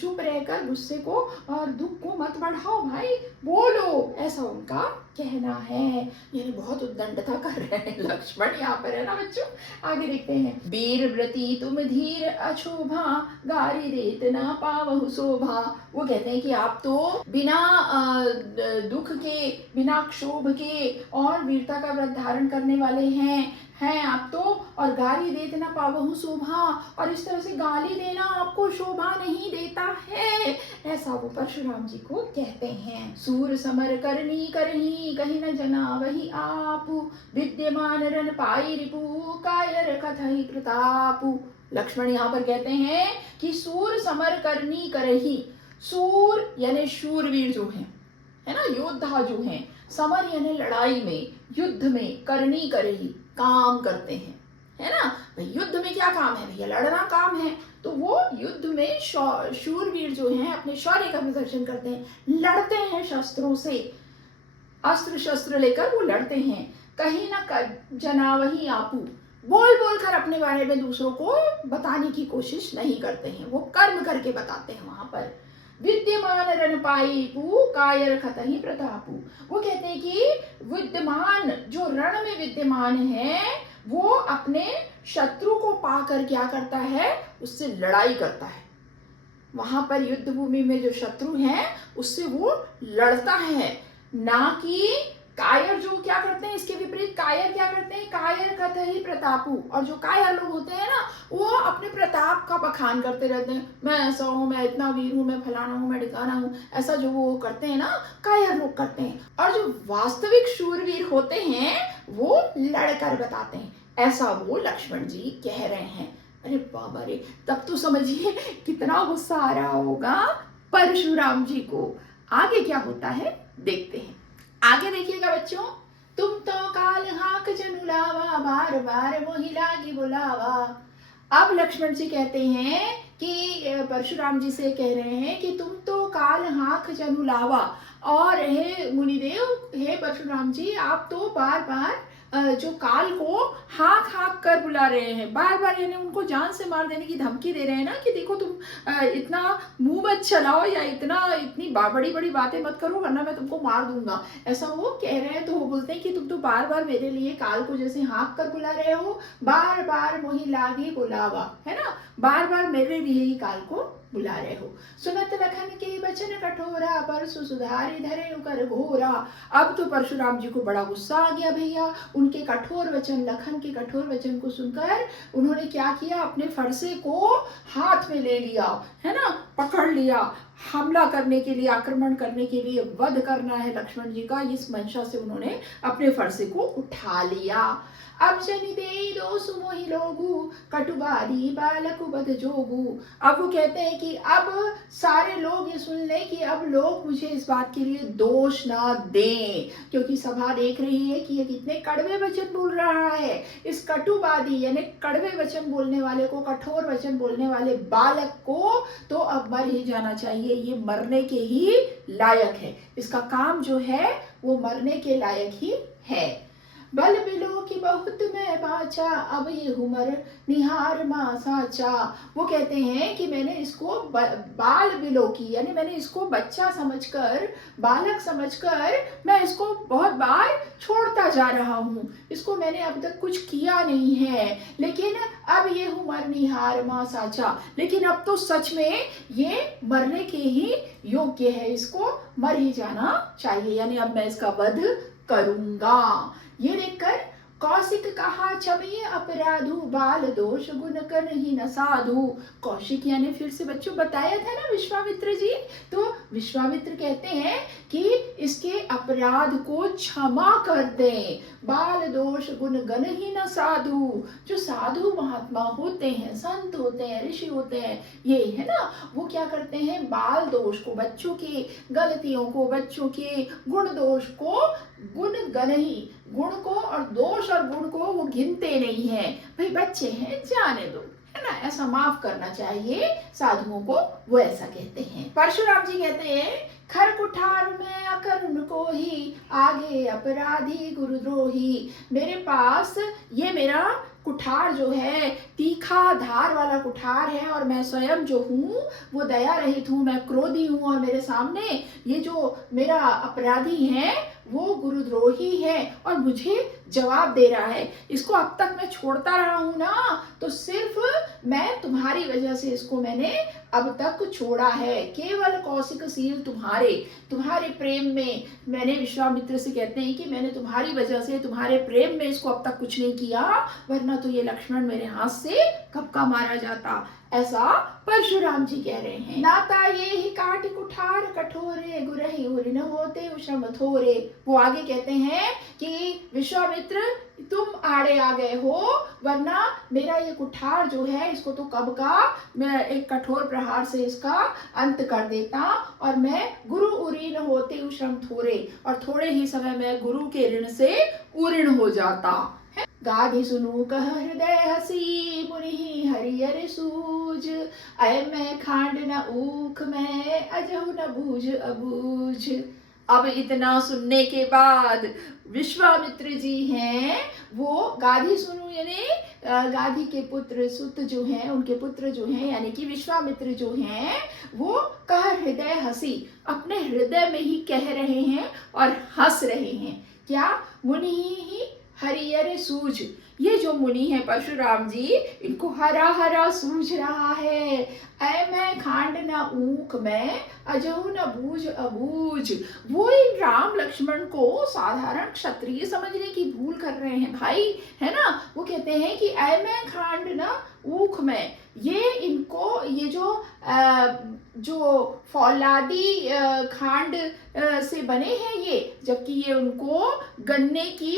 चुप रहकर गुस्से को और दुख को मत बढ़ाओ भाई, बोलो, ऐसा उनका कहना है। यानी बहुत उद्दंडता कर रहे हैं लक्ष्मण यहाँ पर, है ना बच्चों। आगे देखते हैं। वीर व्रती तुम धीर अशोभा, गारी रेत न पावहु शोभा, वो कहते हैं कि आप तो बिना दुख के, बिना क्षोभ के और वीरता का व्रत धारण करने वाले हैं आप तो, और गाली देते ना पावहु शोभा, और इस तरह से गाली देना आपको शोभा नहीं देता है, ऐसा वो परशुराम जी को कहते हैं। सूर समर करनी करही, कहीं न जना वही आप, विद्यमान रन पाई रिपु, कायर कथई प्रताप। लक्ष्मण यहाँ पर कहते हैं कि सूर समर करनी करही, सूर यानी शूरवीर जो है ना, योद्धा जो हैं, समर यानी लड़ाई में, युद्ध में, करनी करही काम करते हैं, है ना। भाई युद्ध में क्या काम है भैया, लड़ना काम है, तो वो युद्ध में शूरवीर जो हैं अपने शौर्य का प्रदर्शन करते हैं, लड़ते हैं शस्त्रों से, अस्त्र शस्त्र लेकर वो लड़ते हैं। कहीं ना जना वही आपू, बोल बोल कर अपने बारे में दूसरों को बताने की कोशिश नहीं करते हैं, वो कर्म करके बताते हैं वहां पर। विद्यमान रण पाई पू, कायर खतही प्रतापू, वो कहते हैं कि विद्यमान जो रण में विद्यमान है, वो अपने शत्रु को पाकर क्या करता है, उससे लड़ाई करता है। वहां पर युद्ध भूमि में जो शत्रु है उससे वो लड़ता है, ना कि कायर जो क्या करते हैं, इसके विपरीत कायर क्या करते हैं, कायर कथई प्रतापू, और जो कायर लोग होते हैं ना, वो अपने प्रताप का बखान करते रहते हैं, मैं ऐसा हूँ, मैं इतना वीर हूँ, मैं फलाना हूँ, मैं ठिकाना हूँ, ऐसा जो वो करते हैं ना, कायर लोग करते हैं। और जो वास्तविक शूरवीर होते हैं वो लड़कर बताते हैं, ऐसा वो लक्ष्मण जी कह रहे हैं। अरे बाबा रे, तब तो समझिए कितना गुस्सा आ रहा होगा परशुराम जी को। आगे क्या होता है देखते हैं। आगे देखिएगा बच्चों। तुम तो काल हाक जनुलावा, बार बार मोहि लागी बुलावा, अब लक्ष्मण जी कहते हैं कि परशुराम जी से कह रहे हैं कि तुम तो काल हाथ जनु लावा, और हे मुनिदेव, हे परशुराम जी, आप तो बार बार जो काल को हाँक हाँक कर बुला रहे हैं, बार बार, यानी उनको जान से मार देने की धमकी दे रहे हैं ना, कि देखो तुम इतना मुंह मत चलाओ, या इतनी बड़ी बड़ी बातें मत करो, वरना मैं तुमको मार दूंगा, ऐसा वो कह रहे हैं। तो वो बोलते हैं कि तुम तो बार बार मेरे लिए काल को जैसे हाँक कर बुला रहे हो, बार बार मोहि लागी बुलावा, है ना, बार बार मेरे लिए ही काल को बुला रहे हो। सुनत लखन के वचन कठोरा, परसु सुधारी धरे कर घोरा। अब तो परशुराम जी को बड़ा गुस्सा आ गया भैया, उनके कठोर वचन, लखन के कठोर वचन को सुनकर उन्होंने क्या किया, अपने फरसे को हाथ में ले लिया, है ना, पकड़ लिया, हमला करने के लिए, आक्रमण करने के लिए, वध करना है लक्ष्मण जी का, इस मंशा से उन्होंने अपने फरसे को उठा लिया। अब जनि देई दो सुमोहि लोगु, कटुबारी बालक बद जोगु। अब वो कहते हैं कि अब सारे लोग ये सुन लें कि अब लोग मुझे इस बात के लिए दोष ना दें, क्योंकि सभा देख रही है कि ये कितने कड़वे वचन बोल रहा है। इस कटुबादी यानी कड़वे वचन बोलने वाले को, कठोर वचन बोलने वाले बालक को तो अब मर ही जाना चाहिए, ये मरने के ही लायक है, इसका काम जो है वो मरने के लायक ही है। बल बिलो की बहुत मैं बाचा, अब ये उमर निहार माँ साचा। वो कहते हैं कि मैंने इसको बाल बिलो की, यानी मैंने इसको बच्चा समझकर, बालक समझकर मैं इसको बहुत बार छोड़ता जा रहा हूँ, इसको मैंने अब तक कुछ किया नहीं है, लेकिन अब ये उमर निहार माँ साचा, लेकिन अब तो सच में ये मरने के ही योग्य है, इसको मर ही जाना चाहिए, यानी अब मैं इसका वध करूंगा। ये देखकर कौशिक कहा क्षमे अपराधु, बाल दोष गुण कर ही न साधु। कौशिक यानी फिर से बच्चों बताया था ना विश्वामित्र जी, तो विश्वामित्र कहते हैं कि इसके अपराध को क्षमा कर दें, बाल दोष गुण गण ही न साधु। जो साधु महात्मा होते हैं, संत होते हैं, ऋषि होते हैं, ये है ना, वो क्या करते हैं, बाल दोष को, बच्चों की गलतियों को, बच्चों के गुण दोष को, गुण गण ही, गुण को और दोष और गुण को वो गिनते नहीं है, भाई बच्चे हैं जाने दो, है ना, ऐसा माफ करना चाहिए साधुओं को, वो ऐसा कहते हैं। परशुराम जी कहते हैं खर कुठार में अकर्म को ही, आगे अपराधी गुरुद्रोही। मेरे पास ये मेरा कुठार जो है, तीखा धार वाला कुठार है, और मैं स्वयं जो हूँ वो दया रहित हूँ, मैं क्रोधी हूँ, और मेरे सामने ये जो मेरा अपराधी है वो गुरुद्रोही है और मुझे जवाब दे रहा है। इसको अब तक मैं छोड़ता रहा हूँ ना, तो सिर्फ मैं तुम्हारी वजह से इसको मैंने अब तक छोड़ा है, केवल कौशिकशील तुम्हारे प्रेम में मैंने, विश्वामित्र से कहते हैं कि मैंने तुम्हारी वजह से, तुम्हारे प्रेम में इसको अब तक कुछ नहीं किया, वरना तो ये लक्ष्मण मेरे हाथ से कब का मारा जाता, ऐसा परशुराम जी कह रहे हैं। नाता ये ही काट कुठार कठोरे, गुरहि उरिन होते श्रम थोरे। वो आगे कहते हैं कि विश्वामित्र तुम आड़े आ गए हो, वरना मेरा ये कुठार जो है इसको तो कब का मैं एक कठोर प्रहार से इसका अंत कर देता, और मैं गुरु उरीन होते श्रम थोरे, और थोड़े ही समय में गुरु के ऋण से उऋण हो जाता। गाधि सुनु कह हृदय हसी, मुनि हरियर सूज, अय मैं खांड न ऊख में, अजहु न बूझ अबूझ। अब इतना सुनने के बाद विश्वामित्र जी हैं वो गाधी सुनु यानी गाधी के पुत्र सुत जो हैं, उनके पुत्र जो हैं यानी कि विश्वामित्र जो हैं, वो कह हृदय हसी, अपने हृदय में ही कह रहे हैं और हंस रहे हैं। क्या? मुनि ही हरियर सूझ, ये जो मुनि है परशुराम जी, इनको हरा हरा सूझ रहा है। ऐ मैं खांड न ऊख में, अजहु न बूझ अबूझ। वो इन राम लक्ष्मण को साधारण क्षत्रिय समझने की भूल कर रहे हैं भाई, है ना। वो कहते हैं कि ऐ मैं खांड न ऊख में, ये इनको ये जो फौलादी खांड से बने हैं ये, जबकि ये उनको गन्ने की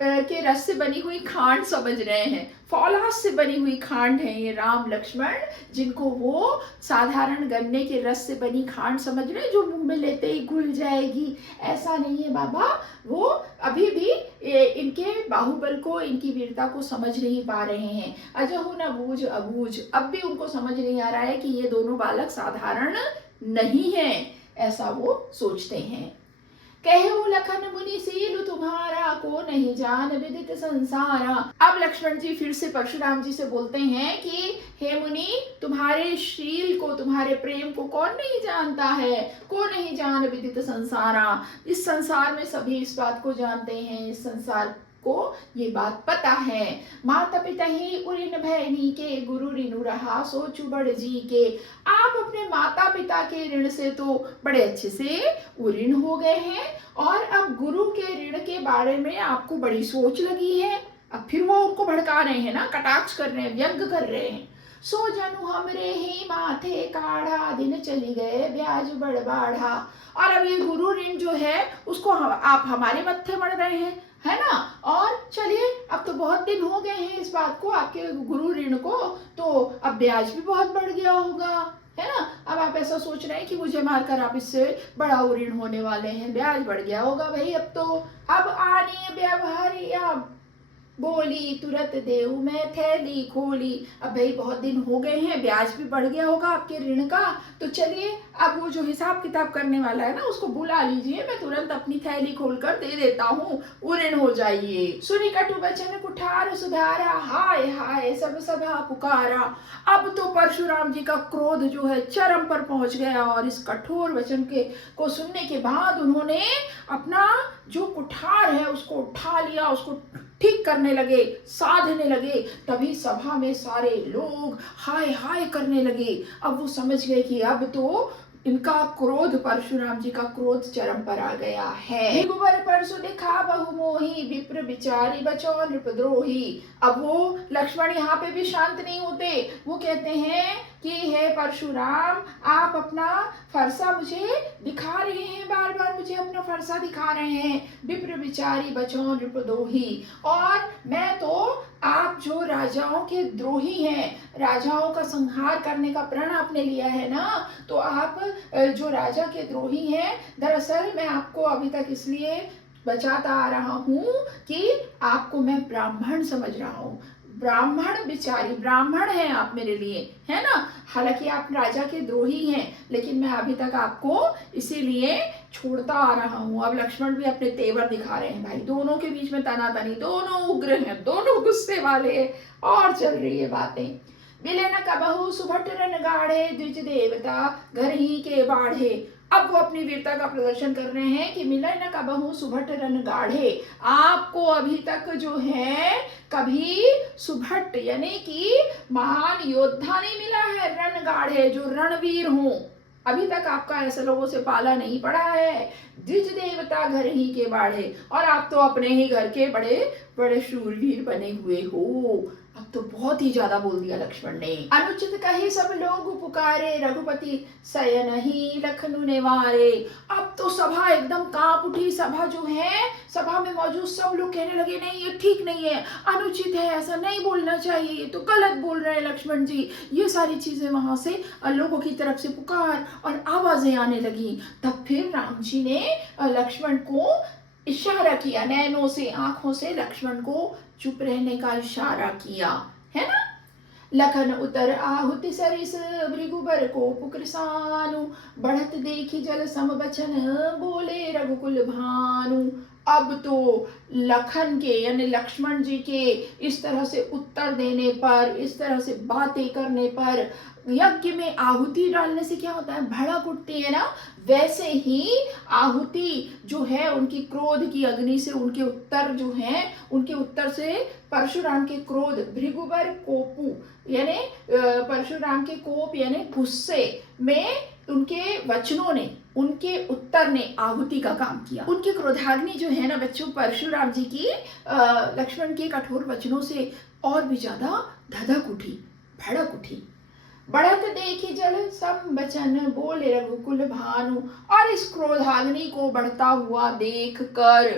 के रस से बनी हुई खांड समझ रहे हैं, फौलाद से बनी हुई खांड है ये राम लक्ष्मण, जिनको वो साधारण गन्ने के रस से बनी खांड समझ रहे हैं जो मुंह में लेते ही घुल जाएगी। ऐसा नहीं है बाबा, वो अभी भी इनके बाहुबल को, इनकी वीरता को समझ नहीं पा रहे हैं। अजहु न बूझ अबूझ, अब भी उनको समझ नहीं आ रहा है कि ये दोनों बालक साधारण नहीं है, ऐसा वो सोचते हैं। कहु लखन मुनि सीलु तुम्हारा, को नहीं जान विदित संसारा। अब लक्ष्मण जी फिर से परशुराम जी से बोलते हैं कि हे मुनि, तुम्हारे शील को, तुम्हारे प्रेम को कौन नहीं जानता है, को नहीं जान विदित संसारा। इस संसार में सभी इस बात को जानते हैं, इस संसार को ये बात पता है। माता पिता ही उरिन भैनी के, गुरु ऋणु रहा सोचु बड़ जी के। आप अपने माता पिता के ऋण से तो बड़े अच्छे से उऋण हो गए हैं, और अब गुरु के ऋण के बारे में आपको बड़ी सोच लगी है। अब फिर वो उनको भड़का रहे हैं ना, कटाक्ष कर रहे हैं, व्यंग कर रहे हैं। सो जनु हमरे ही माथे काढ़ा, दिन चली गए ब्याज बड़ बाढ़ा। और अब ये गुरु ऋण जो है उसको आप हमारे मत्थे मढ़ रहे हैं, है ना। और चलिए, अब तो बहुत दिन हो गए हैं इस बात को, आपके गुरु ऋण को, तो अब ब्याज भी बहुत बढ़ गया होगा, है ना। अब आप ऐसा सोच रहे हैं कि मुझे मारकर आप इससे बड़ा ऋण होने वाले हैं, ब्याज बढ़ गया होगा भाई। अब तो अब आनी व्यवहारिया बोली, तुरंत देऊ मैं थैली खोली। अब भाई बहुत दिन हो गए हैं, ब्याज भी बढ़ गया होगा आपके ऋण का, तो चलिए अब वो जो हिसाब किताब करने वाला है ना, उसको बुला लीजिए, मैं तुरंत अपनी थैली खोलकर दे देता हूँ, ऋण हो जाइए। सुनी कटु बचन कुठार सुधारा, हाय हाय सब सभा पुकारा। अब तो परशुराम जी का क्रोध जो है चरम पर पहुंच गया, और इस कठोर वचन को सुनने के बाद उन्होंने अपना जो कुठार है उसको उठा लिया, उसको ठीक करने लगे, साधने लगे। तभी सभा में सारे लोग हाय हाय करने लगे। अब वो समझ गए कि अब तो इनका क्रोध, परशुराम जी का क्रोध चरम पर आ गया है। भृगुबर परसु दिखा बहु मोही, विप्र बिचारी बचो नृपद्रोही। अब वो लक्ष्मण यहाँ पे भी शांत नहीं होते, वो कहते हैं कि हे परशुराम, आप अपना फरसा मुझे दिखा रहे हैं, बार बार मुझे अपना फरसा दिखा रहे हैं। विप्र बिचारी बचो नृपद्रोही, और मैं तो, आप जो राजाओं के द्रोही हैं, राजाओं का संहार करने का प्रण आपने लिया है ना, तो आप जो राजा के द्रोही हैं, दरअसल मैं आपको अभी तक इसलिए बचाता आ रहा हूँ कि आपको मैं ब्राह्मण समझ रहा हूँ। ब्राह्मण बिचारी, ब्राह्मण हैं आप मेरे लिए, है ना। हालांकि आप राजा के द्रोही हैं, लेकिन मैं अभी तक आपको इसीलिए छोड़ता आ रहा हूँ। अब लक्ष्मण भी अपने तेवर दिखा रहे हैं भाई, दोनों के बीच में तनातनी, दोनों उग्र हैं, दोनों गुस्से वाले हैं, और चल रही है बातें। विलेन कबहु सुभट रन गाढ़े, द्विज देवता घर ही के बाढ़े। अब वो अपनी वीरता का प्रदर्शन कर रहे हैं कि मिलन कबहु सुभट रन गाढ़े। आपको अभी तक जो है कभी सुभट यानी कि महान योद्धा नहीं मिला है, रण गाढ़े जो रणवीर हों, अभी तक आपका ऐसे लोगों से पाला नहीं पड़ा है। द्विज देवता घर ही के बाढ़े, और आप तो अपने ही घर के बड़े बड़े शूरवीर बने हुए हो। अब तो बहुत ही ज्यादा बोल दिया लक्ष्मण ने। अनुचित कहे सब लोग पुकारे, रघुपति सयन ही लखनु नेवारे। अब तो सभा एकदम कांप उठी। सभा जो है, सभा में मौजूद सब लोग कहने लगे नहीं ये ठीक नहीं है, अनुचित है, ऐसा नहीं बोलना चाहिए, ये तो गलत बोल रहे हैं लक्ष्मण जी। ये सारी चीजें वहां से लोगों की तरफ से पुकार और आवाजें आने लगी। तब फिर राम जी ने लक्ष्मण को इशारा किया, नैनों से, आंखों से लक्ष्मण को चुप रहने का इशारा किया, है ना। लखन उतर आहुति सरिस, भृगुबर को पुकृसानु। बढ़त देखी जल सम बचन, बोले रघुकुल भानु। अब तो लखन के यानी लक्ष्मण जी के इस तरह से उत्तर देने पर, इस तरह से बातें करने पर, यज्ञ में आहुति डालने से क्या होता है, भड़क उठती है ना, वैसे ही आहुति जो है उनकी क्रोध की अग्नि से, उनके उत्तर जो हैं, उनके उत्तर से परशुराम के क्रोध, भृगुबर कोपु यानी परशुराम के कोप यानी गुस्से में उनके वचनों ने, उनके उत्तर ने आहुति का काम किया। उनकी क्रोधाग्नि जो है ना बच्चों, परशुराम जी की लक्ष्मण के कठोर वचनों से और भी ज्यादा धधक उठी, भड़क उठी। बढ़त देखी जल सम बचन, बोले रघुकुल भानु। और इस क्रोधाग्नि को बढ़ता हुआ देख कर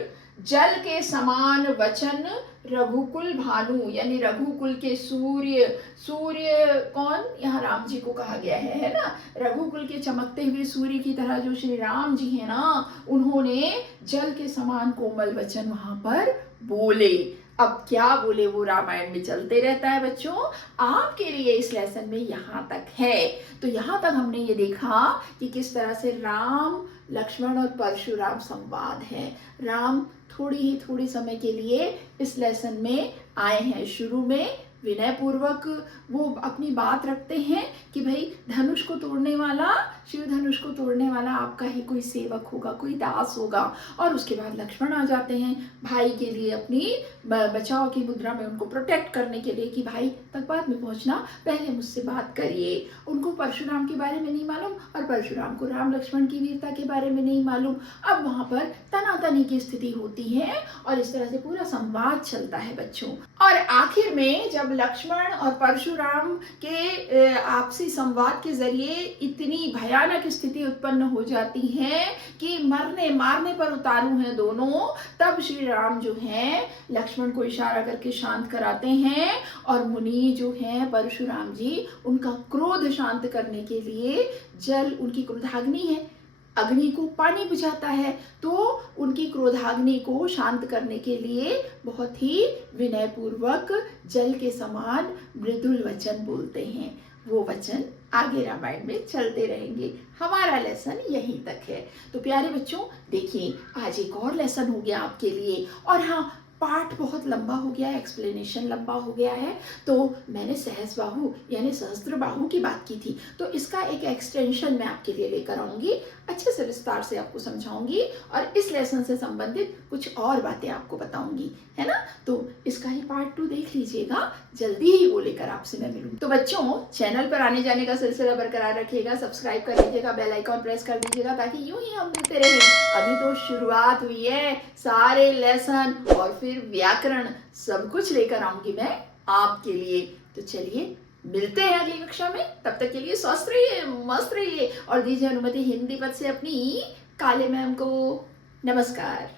जल के समान वचन रघुकुल भानु, यानी रघुकुल के सूर्य। सूर्य कौन? यहाँ राम जी को कहा गया है ना। रघुकुल के चमकते हुए सूर्य की तरह जो श्री राम जी है ना, उन्होंने जल के समान कोमल वचन वहां पर बोले। अब क्या बोले वो रामायण में चलते रहता है बच्चों। आपके लिए इस लेसन में यहाँ तक है। तो यहाँ तक हमने ये देखा कि किस तरह से राम, लक्ष्मण और परशुराम संवाद है। राम थोड़ी समय के लिए इस लेसन में आए हैं। शुरू में विनय पूर्वक वो अपनी बात रखते हैं कि भाई धनुष को तोड़ने वाला, शिव धनुष को तोड़ने वाला आपका ही कोई सेवक होगा, कोई दास होगा। और उसके बाद लक्ष्मण आ जाते हैं भाई के लिए, अपनी बचाव की मुद्रा में उनको प्रोटेक्ट करने के लिए कि भाई तक बाद में पहुंचना, पहले मुझसे बात करिए। उनको परशुराम के बारे में नहीं मालूम और परशुराम को राम लक्ष्मण की वीरता के बारे में नहीं मालूम। अब वहां पर तनातनी की स्थिति होती है और इस तरह से पूरा संवाद चलता है बच्चों। और आखिर में जब लक्ष्मण और परशुराम के आपसी संवाद के जरिए इतनी भयानक स्थिति उत्पन्न हो जाती है कि मरने मारने पर उतारू हैं दोनों, तब श्री राम जो हैं लक्ष्मण को इशारा करके शांत कराते हैं और मुनि जो हैं परशुराम जी, उनका क्रोध शांत करने के लिए जल, उनकी क्रोधाग्नि है, अग्नि को पानी बुझाता है, तो उनकी क्रोधाग्नि को शांत करने के लिए बहुत ही विनय पूर्वक जल के समान मृदुल वचन बोलते हैं। वो वचन आगे रामायण में चलते रहेंगे। हमारा लेसन यहीं तक है। तो प्यारे बच्चों देखिए, आज एक और लेसन हो गया आपके लिए। और हाँ, पाठ बहुत लंबा हो गया है, एक्सप्लेनेशन लंबा हो गया है, तो मैंने सहस्रबाहु यानी सहस्त्रबाहु की बात की थी, तो इसका एक एक्सटेंशन मैं आपके लिए लेकर आऊंगी, अच्छे से विस्तार से आपको समझाऊंगी और इस लेसन से संबंधित कुछ और बातें आपको बताऊंगी, है ना। तो इसका ही पार्ट 2 देख लीजिएगा, जल्दी ही वो लेकर आपसे मैं मिलूंगी। तो बच्चों, चैनल पर आने जाने का सिलसिला बरकरार रखिएगा, सब्सक्राइब कर लीजिएगा, बेल आइकॉन प्रेस कर दीजिएगा, ताकि यूं ही हम मिलते रहें। अभी तो शुरुआत हुई है, सारे लेसन और फिर व्याकरण सब कुछ लेकर आऊंगी मैं आपके लिए। तो चलिए मिलते हैं अगली कक्षा में। तब तक के लिए स्वस्थ रहिए, मस्त रहिए और दीजिए अनुमति हिंदी पद से अपनी काले मैम को नमस्कार।